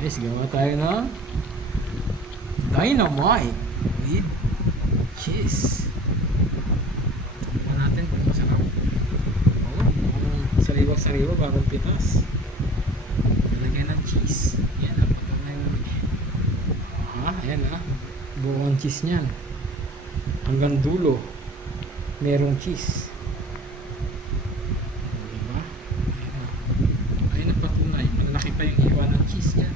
Guys, gawa tayo ng dynamite with cheese. Tignan natin kung masarap. Sariwa-sariwa, parang pitas. Nalagyan ng cheese. Yan, napatong na yung ayan buong cheese niyan. Hanggang dulo merong cheese. Diba? Ay, napatunay. Malaki pa yung iwa ng cheese niya.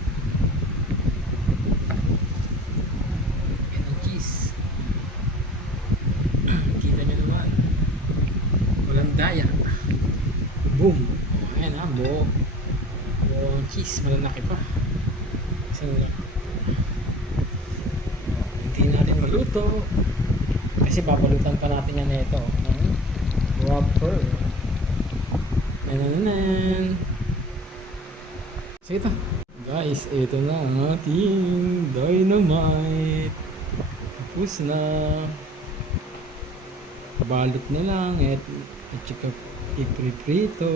Yan ang cheese. Kita nyo naman. Walang daya. Boom! Ayan buong cheese. Malalaki pa. Hindi natin maluto. Kasi babalutan pa natin yan ito. Wrapper. Nanan. So ito. Guys, ito na ang ating dynamite. Tapos na. Balot na lang at saka ipriprito.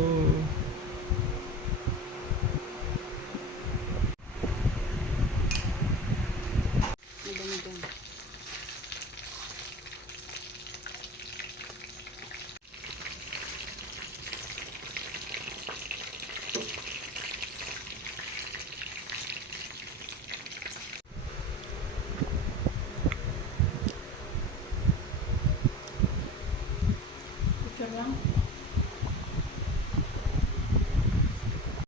Picture lang.